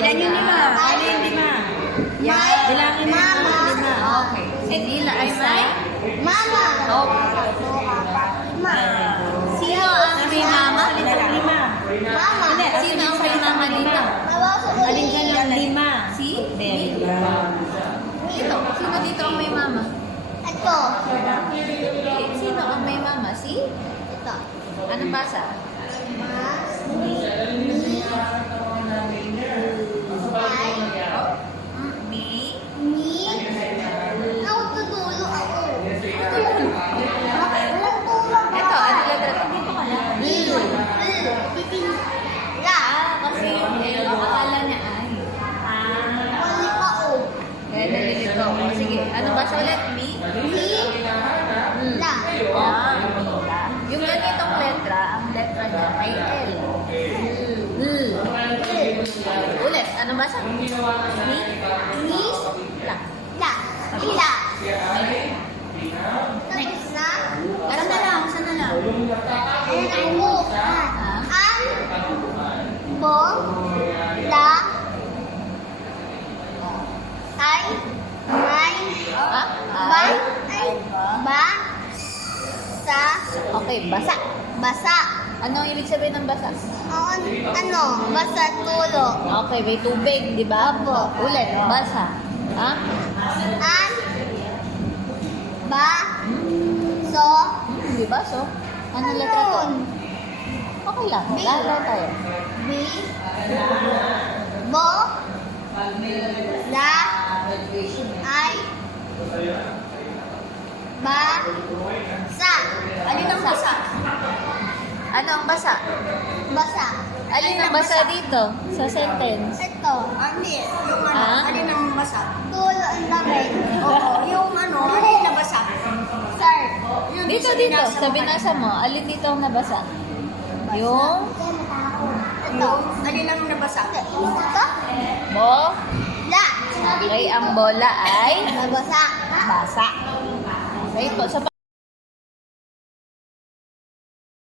Ilan yung lima? Ano yung lima? May Bilangin mo yung mama. lima. Okay. Nila ay may? Mama. Ma. Sino ang may mama? Lima. Mama. Sino ang may mama dito? Alin dyan ang lima? Si? Then, Dito. Sino dito ang may mama? Ito. Sino ang may mama? Si? Ito. Anong basa? Ma. Ay. Me? Ni. Ako tutulo ako. Ito, ano letra? Dito ka lang. La. Kasi yung L, akala niya ay. Wali pa o. Kaya nalilito ako. Sige, ano basa ulit? Me? Ni. La. Yung ganitong letra, ang letra niya ay L. Ulit, ano basa? Me? Ni. La. La. Ila. Tapos na. Sana lang. Ano? An. Bo. La. Ay. May. Ah? Ba. Ay. Ba. Sa. Okay, basa. Basa. Ano ang ibig sabihin ng basa? Ano? Basa tulo. Okay, may tubig, di ba? Opo. Ulit, basa. Ha? An. Ba. So. Di ba? So, ano letra to? Okay lang, lalo tayo. B. Bo. La. Ay. Ba. Sa. Alin ang basa? Ano ang basa? Basa. Alin ang basa dito sa sentence? Ito. Hindi. Yung Ah? alin ang basa? Tulo ang lamig. Oo, yung alin na basa? Sir. Yung Dito, sa dito. binasa Sa mo binasa mo, alin dito ang nabasa? Yung Ito. Alin ang nabasa? Ito. bo. La. Okay, ang bola ay Nabasa. basa. Okay po. Sa